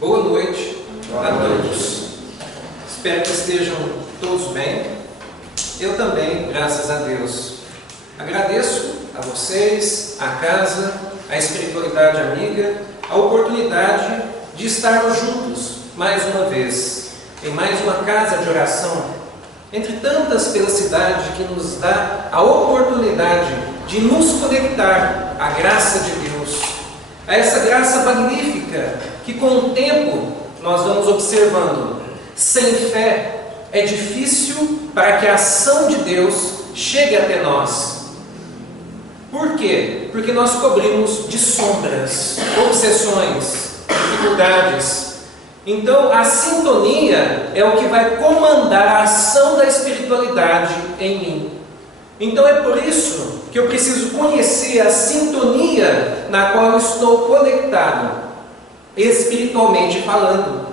Boa noite a todos. Espero que estejam todos bem. Eu também, graças a Deus. Agradeço a vocês, a casa, a espiritualidade amiga, a oportunidade de estarmos juntos mais uma vez, em mais uma casa de oração, entre tantas pela cidade que nos dá a oportunidade de nos conectar à graça de Deus, a essa graça magnífica que com o tempo nós vamos observando. Sem fé é difícil para que a ação de Deus chegue até nós. Por quê? Porque nós cobrimos de sombras, obsessões, dificuldades. Então a sintonia é o que vai comandar a ação da espiritualidade em mim. Então é por isso que eu preciso conhecer a sintonia na qual eu estou conectado, espiritualmente falando.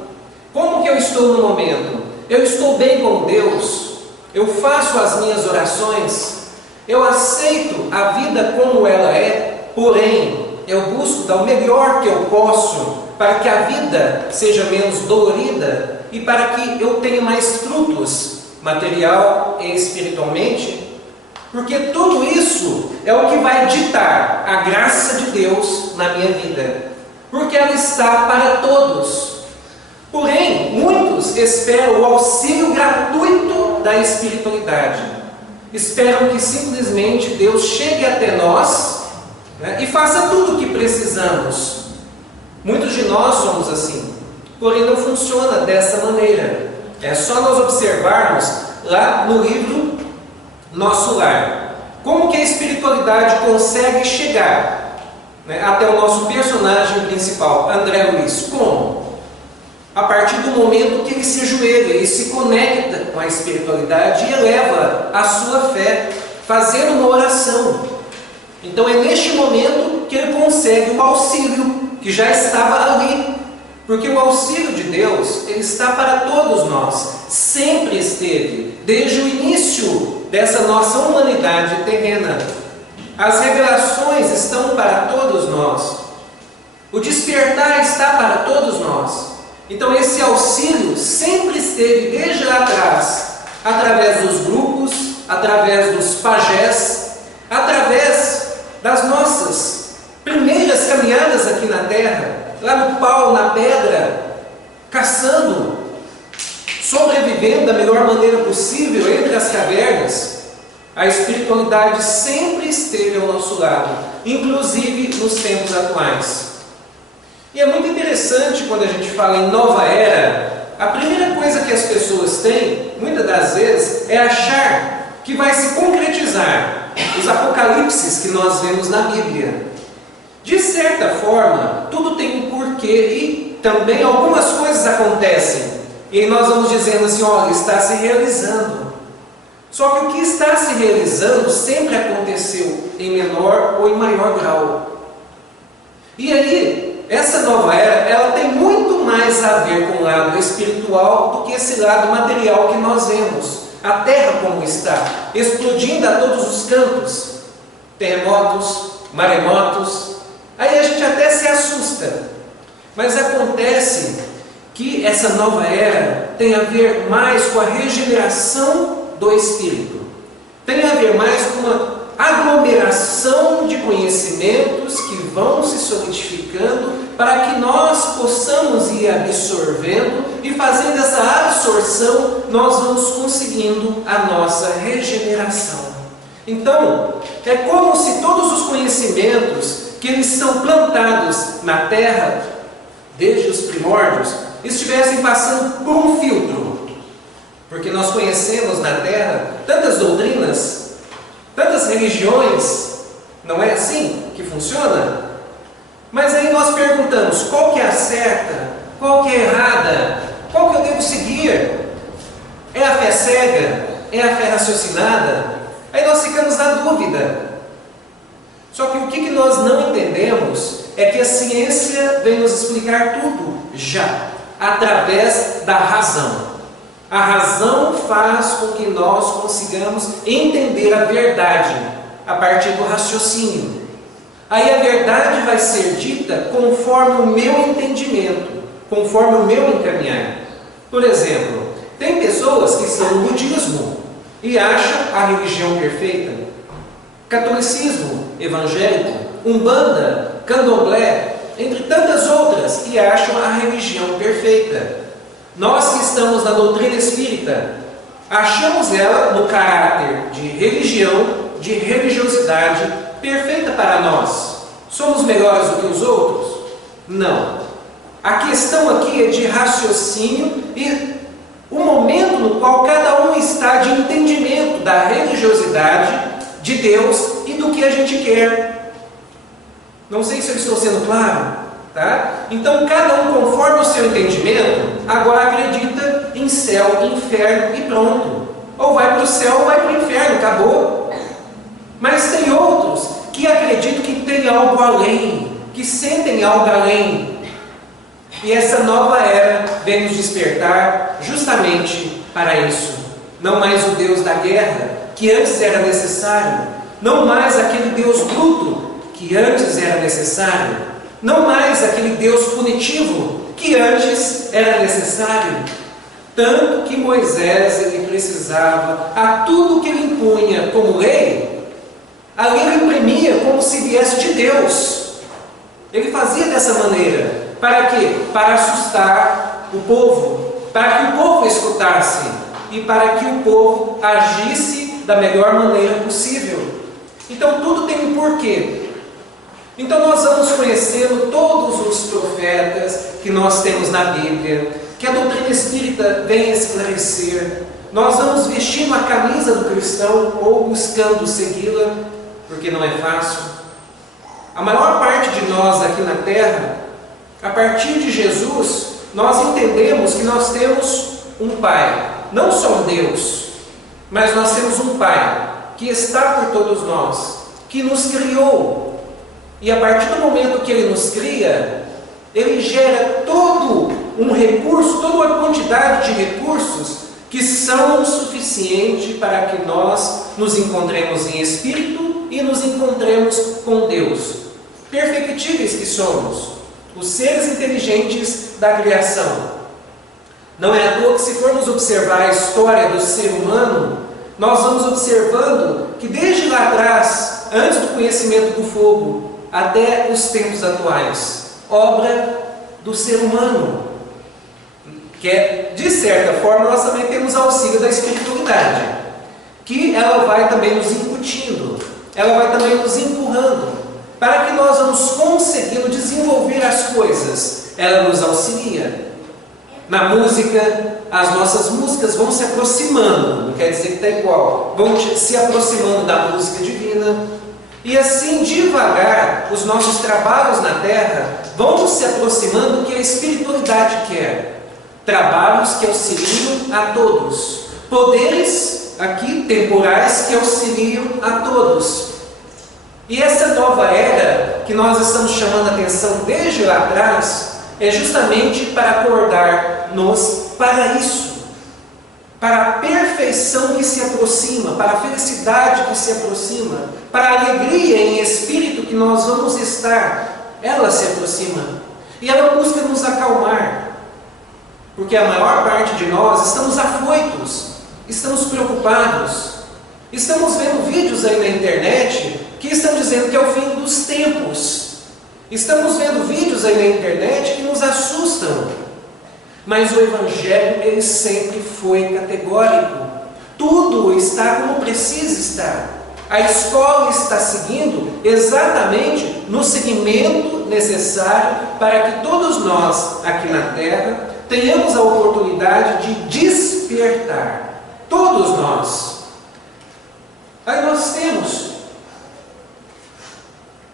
Como que eu estou no momento? Eu estou bem com Deus? Eu faço as minhas orações? Eu aceito a vida como ela é, porém eu busco dar o melhor que eu posso para que a vida seja menos dolorida e para que eu tenha mais frutos, material e espiritualmente? Porque tudo isso é o que vai ditar a graça de Deus na minha vida, porque ela está para todos. Porém, muitos esperam o auxílio gratuito da espiritualidade. Esperam que simplesmente Deus chegue até nós, né, e faça tudo o que precisamos. Muitos de nós somos assim, porém não funciona dessa maneira. É só nós observarmos lá no livro Nosso Lar, como que a espiritualidade consegue chegar, né, até o nosso personagem principal, André Luiz. Como? A partir do momento que ele se ajoelha e se conecta com a espiritualidade e eleva a sua fé, fazendo uma oração. Então é neste momento que ele consegue o auxílio que já estava ali, porque o auxílio de Deus, ele está para todos nós, sempre esteve, desde o início dessa nossa humanidade terrena. As revelações estão para todos nós, o despertar está para todos nós. Então esse auxílio sempre esteve desde lá atrás, através dos grupos, através dos pajés, através das nossas primeiras caminhadas aqui na terra, lá no pau, na pedra, caçando, sobrevivendo da melhor maneira possível entre as cavernas. A espiritualidade sempre esteve ao nosso lado, inclusive nos tempos atuais. E é muito interessante quando a gente fala em nova era, a primeira coisa que as pessoas têm, muitas das vezes, é achar que vai se concretizar os apocalipses que nós vemos na Bíblia. De certa forma, tudo tem um porquê e também algumas coisas acontecem. E nós vamos dizendo assim, olha, está se realizando. Só que o que está se realizando sempre aconteceu em menor ou em maior grau. E aí, essa nova era, ela tem muito mais a ver com o lado espiritual do que esse lado material que nós vemos. A terra como está, explodindo a todos os cantos, terremotos, maremotos. Aí a gente até se assusta. Mas acontece que essa nova era tem a ver mais com a regeneração do espírito. Tem a ver mais com uma aglomeração de conhecimentos que vão se solidificando para que nós possamos ir absorvendo e fazendo essa absorção nós vamos conseguindo a nossa regeneração. Então, é como se todos os conhecimentos que eles são plantados na terra, desde os primórdios, estivessem passando por um filtro. Porque nós conhecemos na terra tantas doutrinas, tantas religiões, não é assim que funciona? Mas aí nós perguntamos, qual que é a certa? Qual que é a errada? Qual que eu devo seguir? É a fé cega? É a fé raciocinada? Aí nós ficamos na dúvida. Só que o que nós não entendemos é que a ciência vem nos explicar tudo já, através da razão. A razão faz com que nós consigamos entender a verdade a partir do raciocínio. Aí a verdade vai ser dita conforme o meu entendimento. conforme o meu encaminhar. Por exemplo, tem pessoas que estão no budismo e acham a religião perfeita. Catolicismo, evangélico, umbanda, candomblé, entre tantas outras, e acham a religião perfeita. Nós que estamos na doutrina espírita, achamos ela no caráter de religião, de religiosidade perfeita para nós. Somos melhores do que os outros? Não. A questão aqui é de raciocínio e o momento no qual cada um está de entendimento da religiosidade de Deus e do que a gente quer. Não sei se eu estou sendo claro, tá? Então cada um, conforme o seu entendimento, agora acredita em céu, inferno e pronto. Ou vai para o céu ou vai para o inferno, acabou. Mas tem outros que acreditam que tem algo além, que sentem algo além. E essa nova era vem nos despertar justamente para isso. Não mais o Deus da guerra, que antes era necessário. Não mais aquele Deus bruto, que antes era necessário. Não mais aquele Deus punitivo, que antes era necessário. Tanto que Moisés ele precisava, a tudo que ele impunha como lei, a lei ele imprimia como se viesse de Deus. Ele fazia dessa maneira. Para quê? Para assustar o povo, para que o povo escutasse e para que o povo agisse da melhor maneira possível. Então tudo tem um porquê. Então nós vamos conhecendo todos os profetas que nós temos na Bíblia, que a doutrina espírita vem esclarecer. Nós vamos vestindo a camisa do cristão ou buscando segui-la, porque não é fácil. A maior parte de nós aqui na Terra, a partir de Jesus, nós entendemos que nós temos um Pai, não só um Deus, mas nós temos um Pai que está por todos nós, que nos criou. E a partir do momento que Ele nos cria, Ele gera todo um recurso, toda uma quantidade de recursos que são suficientes para que nós nos encontremos em espírito e nos encontremos com Deus. Perfectíveis que somos, os seres inteligentes da criação. Não é à toa que, se formos observar a história do ser humano, nós vamos observando que desde lá atrás, antes do conhecimento do fogo, até os tempos atuais, obra do ser humano, que é, de certa forma, nós também temos auxílio da espiritualidade, que ela vai também nos incutindo, ela vai também nos empurrando, para que nós vamos conseguindo desenvolver as coisas. Ela nos auxilia. Na música, as nossas músicas vão se aproximando, não quer dizer que está igual, vão se aproximando da música divina. E assim, devagar, os nossos trabalhos na Terra vão se aproximando do que a espiritualidade quer. Trabalhos que auxiliam a todos. Poderes, aqui, temporais, que auxiliam a todos. E essa nova era, que nós estamos chamando a atenção desde lá atrás, é justamente para acordar-nos para isso, para a perfeição que se aproxima, para a felicidade que se aproxima, para a alegria em espírito que nós vamos estar. Ela se aproxima e ela busca nos acalmar, porque a maior parte de nós estamos afoitos, estamos preocupados, estamos vendo vídeos aí na internet que estão dizendo que é o fim dos tempos. Estamos vendo vídeos aí na internet que nos assustam. Mas o Evangelho, ele sempre foi categórico. Tudo está como precisa estar. A escola está seguindo exatamente no segmento necessário para que todos nós, aqui na Terra, tenhamos a oportunidade de despertar. Todos nós. Aí nós temos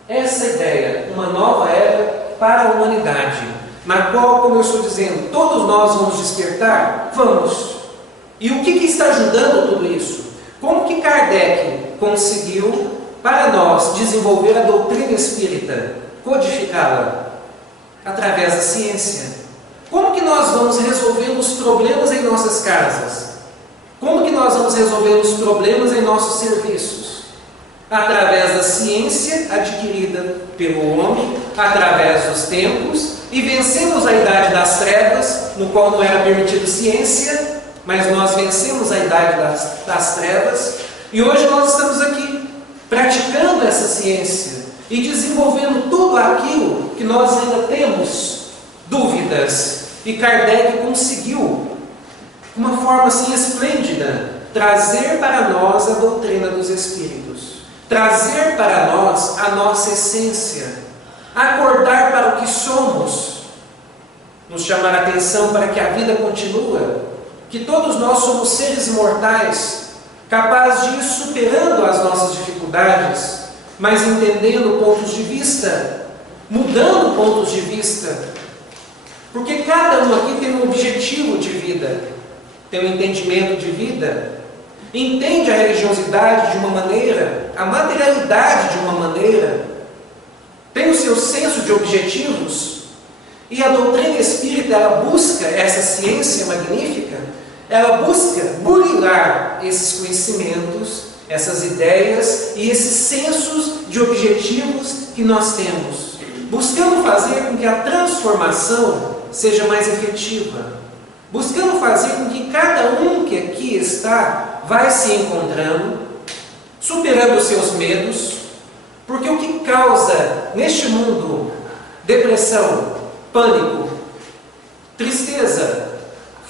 essa ideia, uma nova era para a humanidade, na qual, como eu estou dizendo, todos nós vamos despertar? Vamos. E o que está ajudando tudo isso? Como que Kardec conseguiu, para nós, desenvolver a doutrina espírita, codificá-la? Através da ciência. Como que nós vamos resolvendo os problemas em nossas casas? Como que nós vamos resolver os problemas em nossos serviços? Através da ciência adquirida pelo homem, através dos tempos, e vencemos a idade das trevas, no qual não era permitido ciência, mas nós vencemos a idade das trevas, e hoje nós estamos aqui, praticando essa ciência e desenvolvendo tudo aquilo que nós ainda temos dúvidas. E Kardec conseguiu, de uma forma assim esplêndida, trazer para nós a doutrina dos Espíritos, trazer para nós a nossa essência, acordar para o que somos, nos chamar a atenção para que a vida continua, que todos nós somos seres mortais, capazes de ir superando as nossas dificuldades, mas entendendo pontos de vista, mudando pontos de vista, porque cada um aqui tem um objetivo de vida, tem um entendimento de vida, entende a religiosidade de uma maneira, a materialidade de uma maneira, tem o seu senso de objetivos, e a doutrina espírita, ela busca essa ciência magnífica, ela busca burilar esses conhecimentos, essas ideias e esses sensos de objetivos que nós temos, buscando fazer com que a transformação seja mais efetiva, buscando fazer com que cada um que aqui está vai se encontrando, superando os seus medos, porque o que causa neste mundo depressão, pânico, tristeza,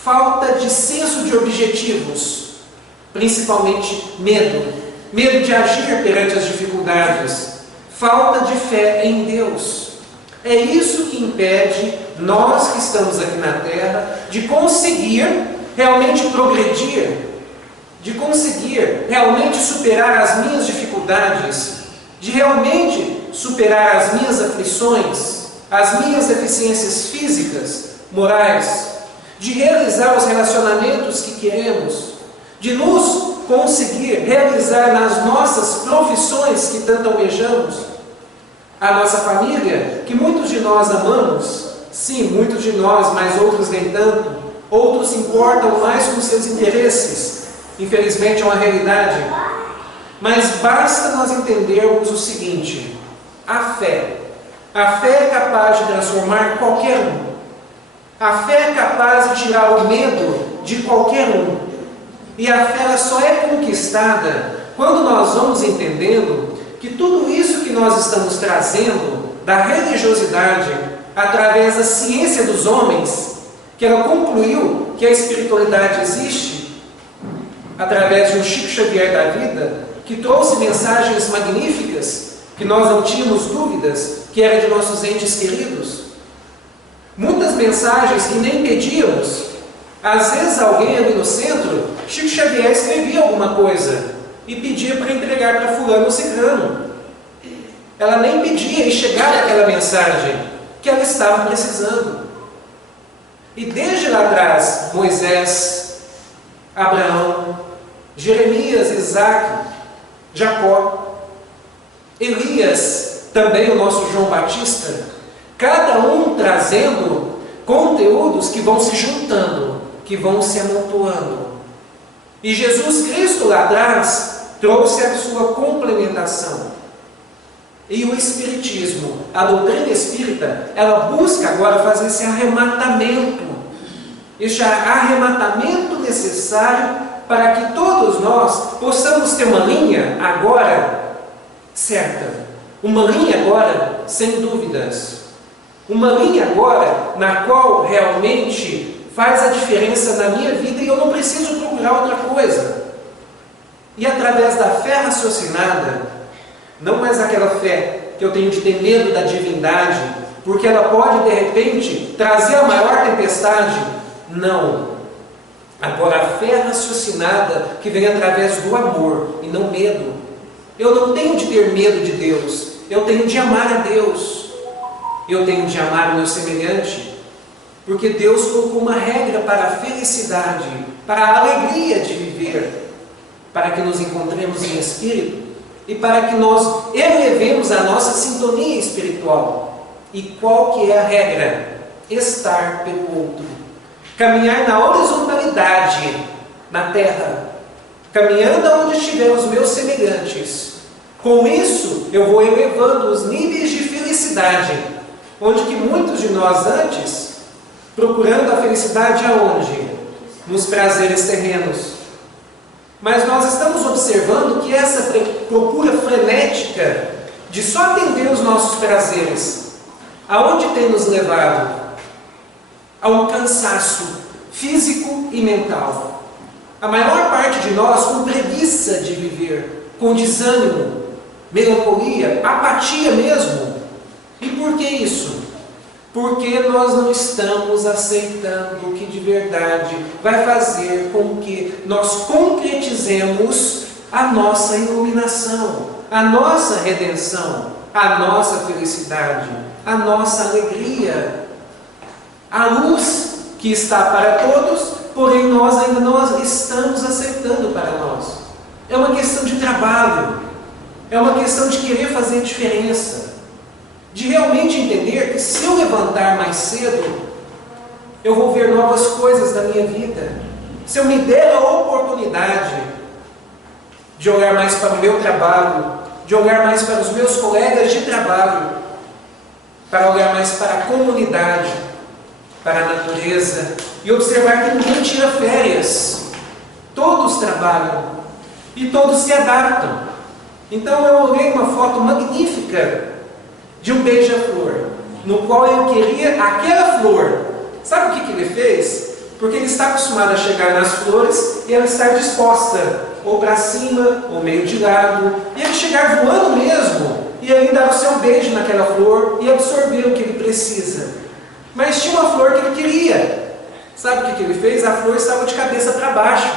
falta de senso de objetivos, principalmente medo de agir perante as dificuldades, falta de fé em Deus. É isso que impede nós que estamos aqui na Terra de conseguir realmente progredir, de conseguir realmente superar as minhas dificuldades, de realmente superar as minhas aflições, as minhas deficiências físicas, morais, de realizar os relacionamentos que queremos, de nos conseguir realizar nas nossas profissões que tanto almejamos, a nossa família, que muitos de nós amamos, sim, muitos de nós, mas outros nem tanto, outros se importam mais com seus interesses, infelizmente é uma realidade, mas basta nós entendermos o seguinte: a fé é capaz de transformar qualquer um, a fé é capaz de tirar o medo de qualquer um, e a fé ela só é conquistada quando nós vamos entendendo que tudo isso que nós estamos trazendo da religiosidade, através da ciência dos homens, que ela concluiu que a espiritualidade existe, através de um Chico Xavier da vida, que trouxe mensagens magníficas, que nós não tínhamos dúvidas, que era de nossos entes queridos, muitas mensagens que nem pedíamos. Às vezes alguém ali no centro, Chico Xavier escrevia alguma coisa e pedia para entregar para fulano ou ciclano. Ela nem pedia e chegava aquela mensagem que ela estava precisando. E desde lá atrás, Moisés, Abraão, Jeremias, Isaac, Jacó, Elias, também o nosso João Batista, cada um trazendo conteúdos que vão se juntando, que vão se amontoando. E Jesus Cristo lá atrás trouxe a sua complementação. E o Espiritismo, a doutrina espírita, ela busca agora fazer esse arrematamento necessário para que todos nós possamos ter uma linha agora certa, uma linha agora sem dúvidas, uma linha agora na qual realmente faz a diferença na minha vida e eu não preciso procurar outra coisa. E através da fé raciocinada, não mais aquela fé que eu tenho de ter medo da divindade, porque ela pode de repente trazer a maior tempestade. Não. Agora a fé raciocinada que vem através do amor e não medo. Eu não tenho de ter medo de Deus, eu tenho de amar a Deus, eu tenho de amar o meu semelhante, porque Deus colocou uma regra para a felicidade, para a alegria de viver, para que nos encontremos em espírito e para que nós elevemos a nossa sintonia espiritual. E qual que é a regra? Estar pelo outro, caminhar na horizontalidade na terra, caminhando onde estiver os meus semelhantes. Com isso eu vou elevando os níveis de felicidade, onde que muitos de nós antes, procurando a felicidade aonde? Nos prazeres terrenos. Mas nós estamos observando que essa procura frenética de só atender os nossos prazeres, aonde tem nos levado? Ao cansaço físico e mental. A maior parte de nós com preguiça de viver, com desânimo, melancolia, apatia mesmo. E por que isso? Porque nós não estamos aceitando o que de verdade vai fazer com que nós concretizemos a nossa iluminação, a nossa redenção, a nossa felicidade, a nossa alegria. A luz que está para todos, porém nós ainda não estamos aceitando para nós. É uma questão de trabalho, é uma questão de querer fazer diferença, de realmente entender que se eu levantar mais cedo, eu vou ver novas coisas da minha vida. Se eu me der a oportunidade de olhar mais para o meu trabalho, de olhar mais para os meus colegas de trabalho, para olhar mais para a comunidade, para a natureza, e observar que ninguém tira férias, todos trabalham e todos se adaptam. Então eu olhei uma foto magnífica de um beija-flor, no qual eu queria aquela flor. Sabe o que ele fez? Porque ele está acostumado a chegar nas flores e ela estar disposta, ou para cima, ou meio de lado, e ele chegar voando mesmo, e ele dar o seu beijo naquela flor e absorver o que ele precisa. Mas tinha uma flor que ele queria. Sabe o que ele fez? A flor estava de cabeça para baixo.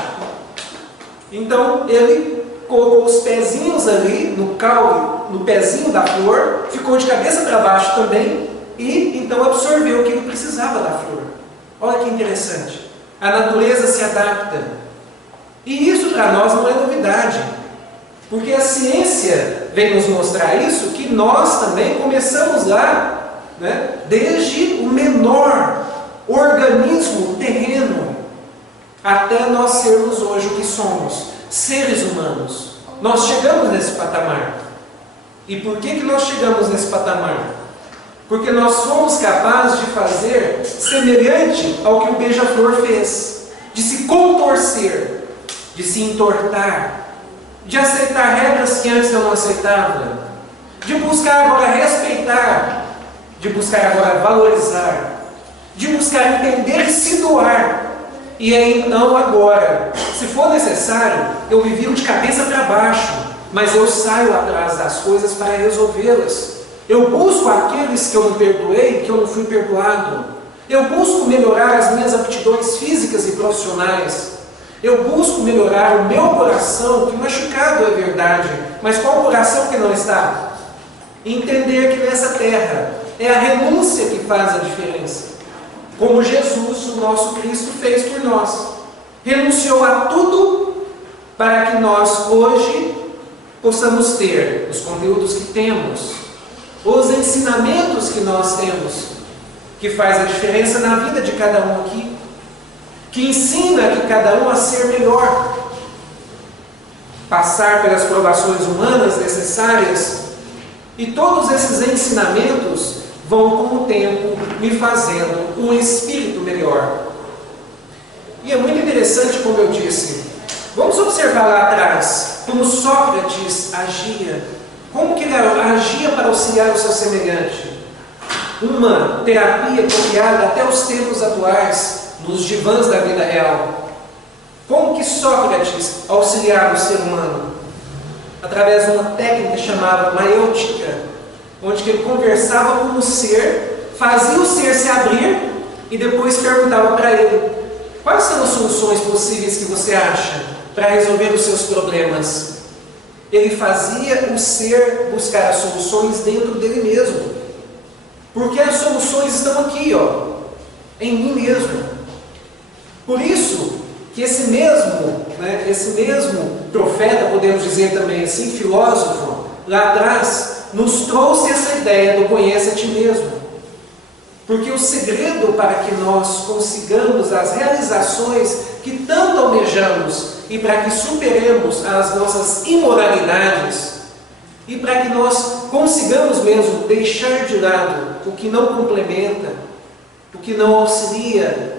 Então ele colocou os pezinhos ali no caule, no pezinho da flor, ficou de cabeça para baixo também, e então absorveu o que ele precisava da flor. Olha que interessante. A natureza se adapta. E isso para nós não é novidade, porque a ciência vem nos mostrar isso, que nós também começamos lá, né, desde o menor organismo terreno até nós sermos hoje o que somos, seres humanos. Nós chegamos nesse patamar. E por que nós chegamos nesse patamar? Porque nós somos capazes de fazer semelhante ao que o beija-flor fez, de se contorcer, de se entortar, de aceitar regras que antes eu não aceitava, de buscar agora respeitar, de buscar agora valorizar, de buscar entender e se doar. E aí então agora, se for necessário, eu me viro de cabeça para baixo, mas eu saio atrás das coisas para resolvê-las. Eu busco aqueles que eu não perdoei, que eu não fui perdoado. Eu busco melhorar as minhas aptidões físicas e profissionais. Eu busco melhorar o meu coração, que machucado é verdade, mas qual coração que não está? Entender que nessa terra é a renúncia que faz a diferença. Como Jesus, o nosso Cristo, fez por nós. Renunciou a tudo para que nós hoje possamos ter os conteúdos que temos, os ensinamentos que nós temos, que faz a diferença na vida de cada um aqui, que ensina que cada um a ser melhor, passar pelas provações humanas necessárias, e todos esses ensinamentos vão com o tempo me fazendo um espírito melhor. E é muito interessante, como eu disse, vamos observar lá atrás como Sócrates agia, como que ele agia para auxiliar o seu semelhante. Uma terapia copiada até os tempos atuais, nos divãs da vida real. Como que Sócrates auxiliava o ser humano? Através de uma técnica chamada maêutica, onde ele conversava com o ser, fazia o ser se abrir e depois perguntava para ele: quais são as soluções possíveis que você acha para resolver os seus problemas? Ele fazia o ser buscar as soluções dentro dele mesmo, porque as soluções estão aqui, em mim mesmo. Por isso que esse mesmo profeta, podemos dizer também assim, filósofo, lá atrás, nos trouxe essa ideia do conhece a ti mesmo. Porque o segredo para que nós consigamos as realizações que tanto almejamos e para que superemos as nossas imoralidades e para que nós consigamos mesmo deixar de lado o que não complementa, o que não auxilia.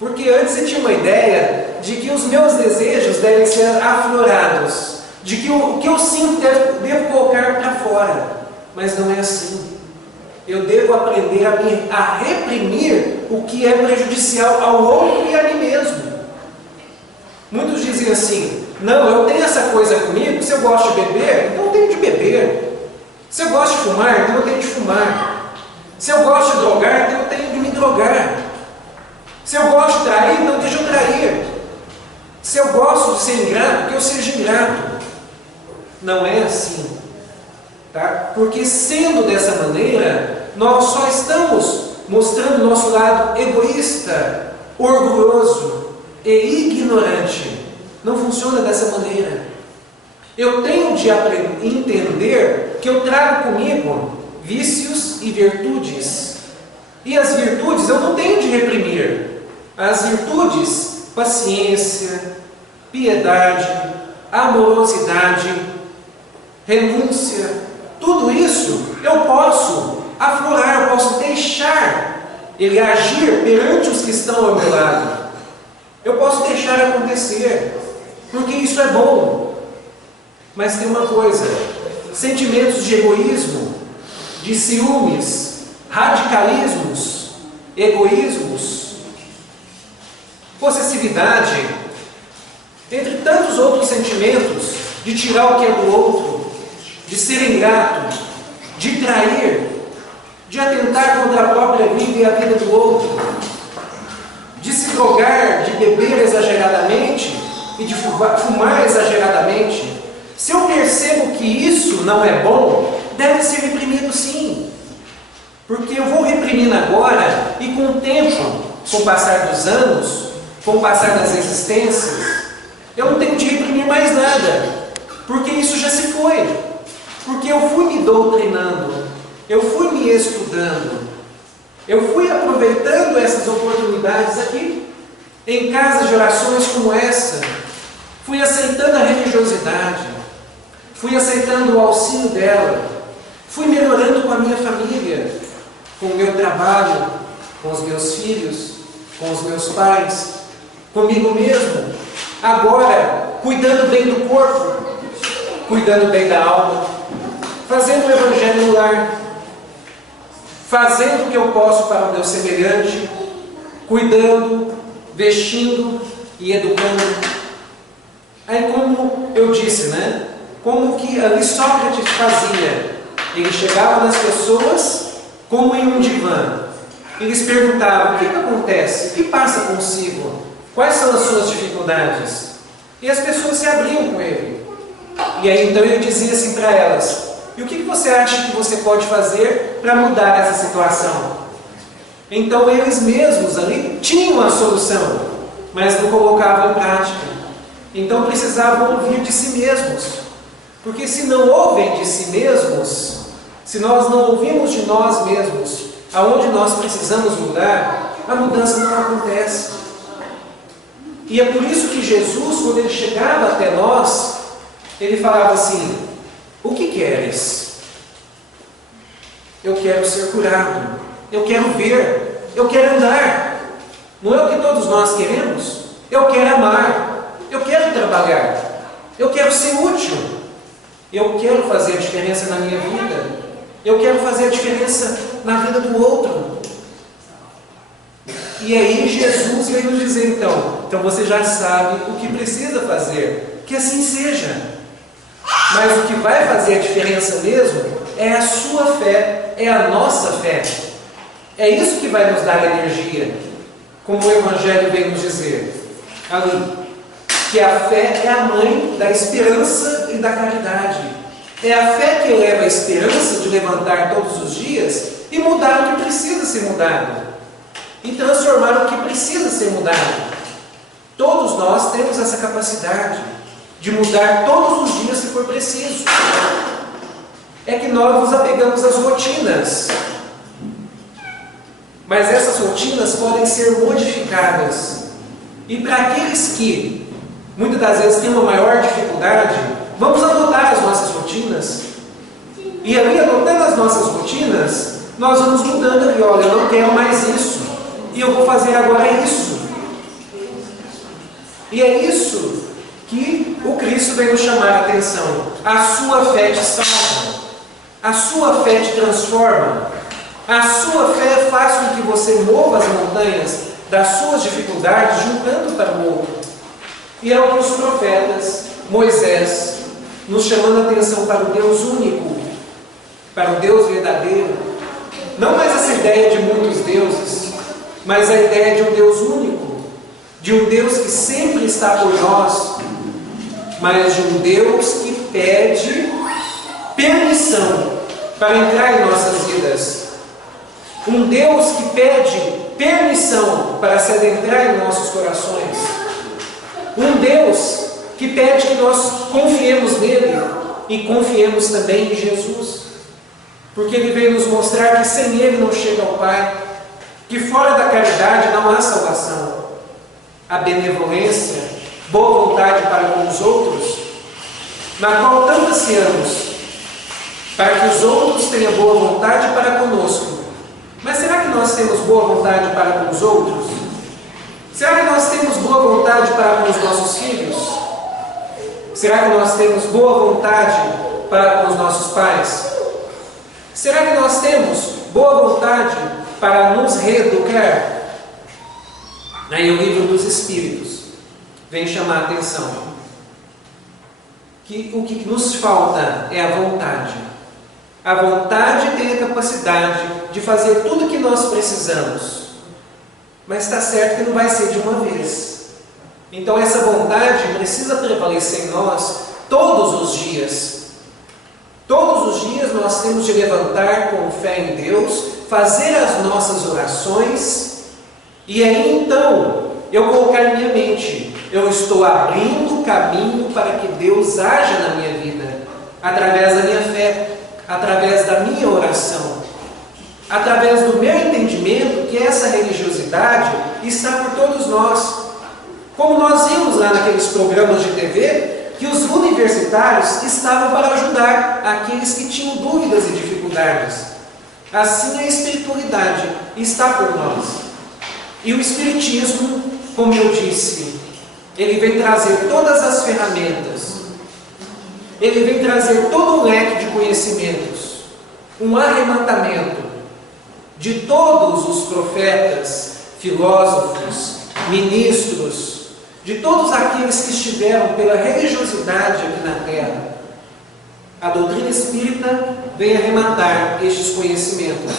Porque antes eu tinha uma ideia de que os meus desejos devem ser aflorados, de que o que eu sinto devo colocar para fora, mas não é assim. Eu devo aprender a reprimir o que é prejudicial ao outro e a mim mesmo. Muitos dizem assim: não, eu tenho essa coisa comigo, se eu gosto de beber, então eu tenho de beber. Se eu gosto de fumar, então eu tenho de fumar. Se eu gosto de drogar, então eu tenho de me drogar. Se eu gosto de trair, então deixa eu trair. Se eu gosto de ser ingrato, que eu seja ingrato. Não é assim. Tá? Porque sendo dessa maneira, nós só estamos mostrando o nosso lado egoísta, orgulhoso e ignorante. Não funciona dessa maneira. Eu tenho de entender que eu trago comigo vícios e virtudes. E as virtudes eu não tenho de reprimir. As virtudes, paciência, piedade, amorosidade, renúncia, tudo isso eu posso aflorar, eu posso deixar ele agir perante os que estão ao meu lado. Eu posso deixar acontecer, porque isso é bom. Mas tem uma coisa: sentimentos de egoísmo, de ciúmes, radicalismos, egoísmos, possessividade, entre tantos outros sentimentos, de tirar o que é do outro, de ser ingrato, de trair, de atentar contra a própria vida e a vida do outro, de se drogar, de beber exageradamente e de fumar exageradamente. Se eu percebo que isso não é bom, deve ser reprimido sim. Porque eu vou reprimindo agora e com o tempo, com o passar dos anos, com o passar das existências, eu não tenho de reprimir mais nada. Porque isso já se foi. Porque eu fui me doutrinando, eu fui me estudando, eu fui aproveitando essas oportunidades aqui, em casas de orações como essa, fui aceitando a religiosidade, fui aceitando o auxílio dela, fui melhorando com a minha família, com o meu trabalho, com os meus filhos, com os meus pais, comigo mesmo, agora cuidando bem do corpo, cuidando bem da alma, fazendo o evangelho no lar, fazendo o que eu posso para o meu semelhante, cuidando, vestindo e educando. Aí, como eu disse, né? Como que ali Sócrates fazia? Ele chegava nas pessoas como em um divã. Eles perguntavam: o que acontece? O que passa consigo? Quais são as suas dificuldades? E as pessoas se abriam com ele. E aí então ele dizia assim para elas: e o que você acha que você pode fazer para mudar essa situação? Então eles mesmos ali tinham a solução, mas não colocavam em prática. Então precisavam ouvir de si mesmos. Porque se não ouvem de si mesmos, se nós não ouvimos de nós mesmos, aonde nós precisamos mudar, a mudança não acontece. E é por isso que Jesus, quando ele chegava até nós, ele falava assim: o que queres? Eu quero ser curado, eu quero ver, eu quero andar. Não é o que todos nós queremos? Eu quero amar, eu quero trabalhar, eu quero ser útil, eu quero fazer a diferença na minha vida, eu quero fazer a diferença na vida do outro. E aí Jesus veio nos dizer: então você já sabe o que precisa fazer, que assim seja. Mas o que vai fazer a diferença mesmo é a sua fé, é a nossa fé. É isso que vai nos dar energia, como o Evangelho vem nos dizer ali, que a fé é a mãe da esperança e da caridade. É a fé que eleva a esperança de levantar todos os dias e mudar o que precisa ser mudado, e transformar o que precisa ser mudado. Todos nós temos essa capacidade de mudar todos os dias se for preciso. É que nós nos apegamos às rotinas. Mas essas rotinas podem ser modificadas. E para aqueles que muitas das vezes têm uma maior dificuldade, vamos adotar as nossas rotinas, E ali, adotando as nossas rotinas, nós vamos mudando ali, olha, eu não quero mais isso, e eu vou fazer agora isso. E é isso que o Cristo veio nos chamar a atenção. A sua fé te salva, a sua fé te transforma, a sua fé faz com que você mova as montanhas das suas dificuldades de um canto para o outro. E é o que os profetas, Moisés, nos chamando a atenção para o Deus único, para o Deus verdadeiro. Não mais essa ideia de muitos deuses, mas a ideia de um Deus único, de um Deus que sempre está por nós, mas de um Deus que pede permissão para entrar em nossas vidas. Um Deus que pede permissão para se adentrar em nossos corações. Um Deus que pede que nós confiemos nele e confiemos também em Jesus. Porque ele veio nos mostrar que sem ele não chega ao Pai, que fora da caridade não há salvação. A benevolência, boa vontade para com os outros, na qual tanto ansiamos, para que os outros tenham boa vontade para conosco. Mas será que nós temos boa vontade para com os outros? Será que nós temos boa vontade para com os nossos filhos? Será que nós temos boa vontade para com os nossos pais? Será que nós temos boa vontade para nos reeducar? Aí o livro dos Espíritos vem chamar a atenção que o que nos falta é a vontade. A vontade tem a capacidade de fazer tudo o que nós precisamos, mas está certo que não vai ser de uma vez. Então essa vontade precisa prevalecer em nós todos os dias. Todos os dias nós temos de levantar com fé em Deus, fazer as nossas orações, e aí então eu colocar em minha mente, eu estou abrindo caminho para que Deus haja na minha vida, através da minha fé, através da minha oração, através do meu entendimento que essa religiosidade está por todos nós. Como nós vimos lá naqueles programas de TV, que os universitários estavam para ajudar aqueles que tinham dúvidas e dificuldades. Assim a espiritualidade está por nós. E o Espiritismo, como eu disse, ele vem trazer todas as ferramentas, ele vem trazer todo um leque de conhecimentos, um arrematamento de todos os profetas, filósofos, ministros, de todos aqueles que estiveram pela religiosidade aqui na Terra. A doutrina espírita vem arrematar estes conhecimentos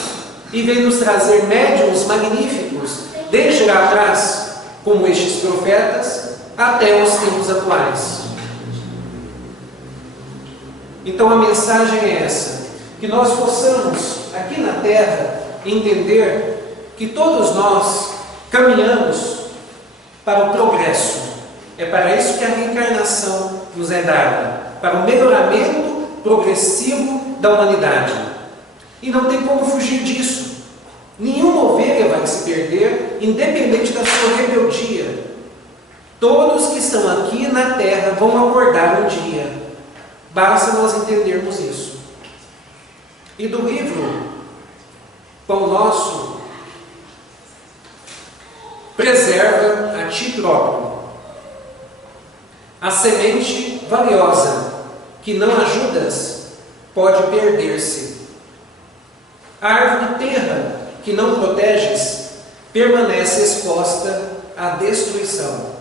e vem nos trazer médiuns magníficos, desde lá atrás, como estes profetas, até os tempos atuais. Então a mensagem é essa, que nós possamos, aqui na Terra, entender que todos nós caminhamos para o progresso. É para isso que a reencarnação nos é dada, para o melhoramento progressivo da humanidade. E não tem como fugir disso. Nenhuma ovelha vai se perder, independente da sua rebeldia. Todos que estão aqui na Terra vão acordar um dia. Basta nós entendermos isso. E do livro Pão Nosso, preserva a ti próprio. A semente valiosa que não ajudas pode perder-se. A árvore terra que não proteges permanece exposta à destruição.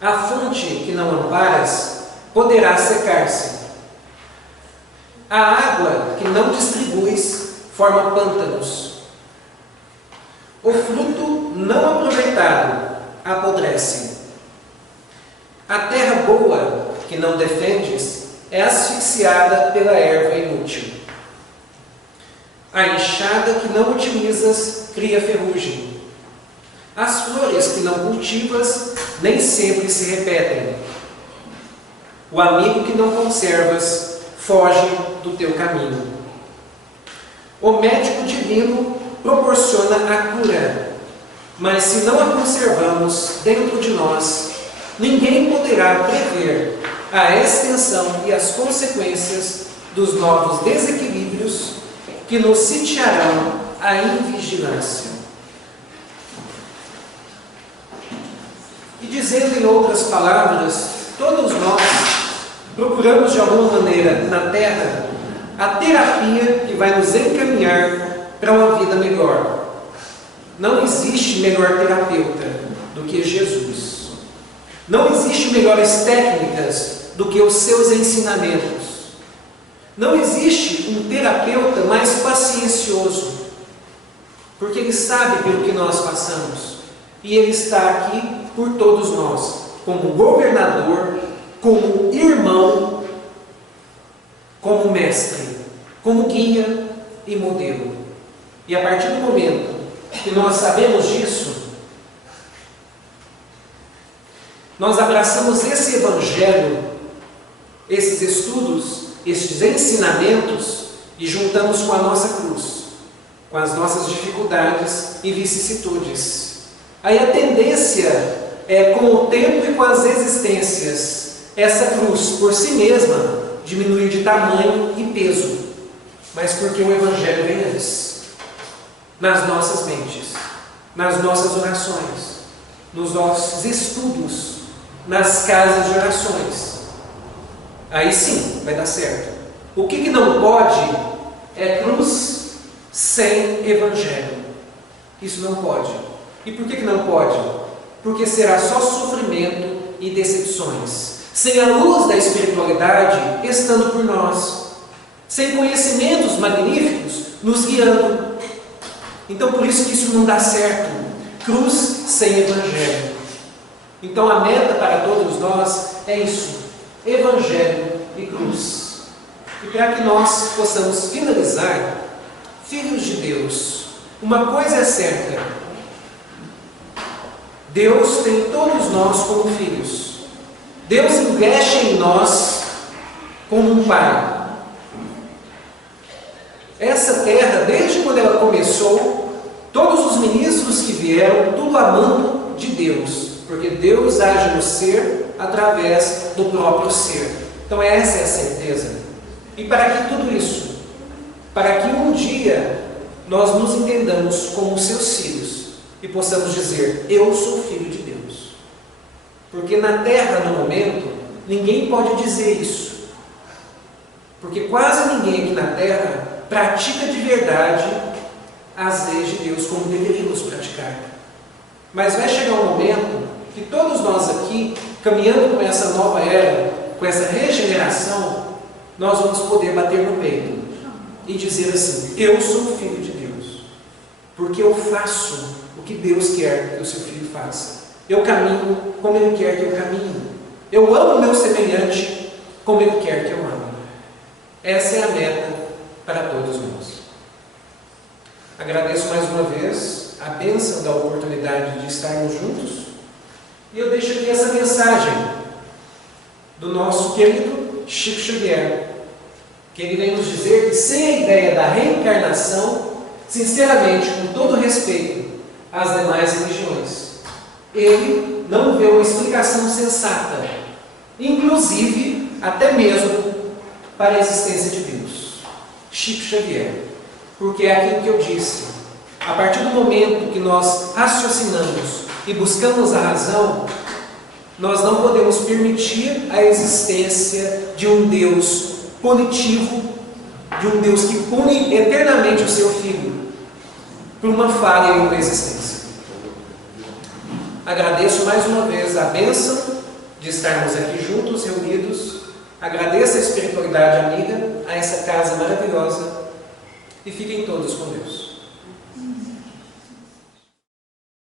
A fonte que não amparas poderá secar-se. A água que não distribuis forma pântanos. O fruto não aproveitado apodrece. A terra boa que não defendes é asfixiada pela erva inútil. A enxada que não utilizas cria ferrugem. As flores que não cultivas nem sempre se repetem. O amigo que não conservas foge do teu caminho. O médico divino proporciona a cura, mas se não a conservamos dentro de nós, ninguém poderá prever a extensão e as consequências dos novos desequilíbrios que nos sitiarão a invigilância. E dizendo em outras palavras, todos nós procuramos de alguma maneira na Terra a terapia que vai nos encaminhar para uma vida melhor. Não existe melhor terapeuta do que Jesus. Não existe melhores técnicas do que os seus ensinamentos. Não existe um terapeuta mais paciencioso, porque ele sabe pelo que nós passamos. E ele está aqui por todos nós, como governador, como irmão, como mestre, como guia e modelo. E a partir do momento que nós sabemos disso, nós abraçamos esse evangelho, esses estudos, estes ensinamentos e juntamos com a nossa cruz, com as nossas dificuldades e vicissitudes. Aí a tendência é, com o tempo e com as existências, essa cruz por si mesma diminuir de tamanho e peso, mas porque o evangelho vem antes, nas nossas mentes, nas nossas orações, nos nossos estudos, nas casas de orações. Aí sim vai dar certo. O que não pode é cruz sem evangelho. Isso não pode. E por que não pode? Porque será só sofrimento e decepções, sem a luz da espiritualidade estando por nós, sem conhecimentos magníficos nos guiando. Então por isso que isso não dá certo. Cruz sem evangelho. Então a meta para todos nós é isso: evangelho e cruz. E para que nós possamos finalizar, filhos de Deus, uma coisa é certa: Deus tem todos nós como filhos. Deus investe em nós como um pai. Essa terra, desde quando ela começou, todos os ministros que vieram, tudo amando de Deus, porque Deus age no ser através do próprio ser. Então essa é a certeza. E para que tudo isso, para que um dia nós nos entendamos como seus filhos e possamos dizer: eu sou filho de Deus. Porque na terra, no momento, ninguém pode dizer isso. Porque quase ninguém aqui na terra pratica de verdade as leis de Deus como deveríamos praticar. Mas vai chegar um momento que todos nós aqui, caminhando com essa nova era, com essa regeneração, nós vamos poder bater no peito e dizer assim: eu sou filho de Deus, porque eu faço o que Deus quer que o seu filho faça. Eu caminho como Ele quer que eu caminhe. Eu amo o meu semelhante como Ele quer que eu ame. Essa é a meta para todos nós. Agradeço mais uma vez a bênção da oportunidade de estarmos juntos. E eu deixo aqui essa mensagem do nosso querido Chico Xavier, que ele vem nos dizer que sem a ideia da reencarnação, sinceramente, com todo respeito às demais religiões, ele não vê uma explicação sensata, inclusive até mesmo para a existência de Deus. Chico Xavier. Porque é aquilo que eu disse: a partir do momento que nós raciocinamos e buscamos a razão, nós não podemos permitir a existência de um Deus punitivo, de um Deus que pune eternamente o seu filho por uma falha em uma existência. Agradeço mais uma vez a bênção de estarmos aqui juntos, reunidos. Agradeço a espiritualidade amiga, a essa casa maravilhosa. E fiquem todos com Deus.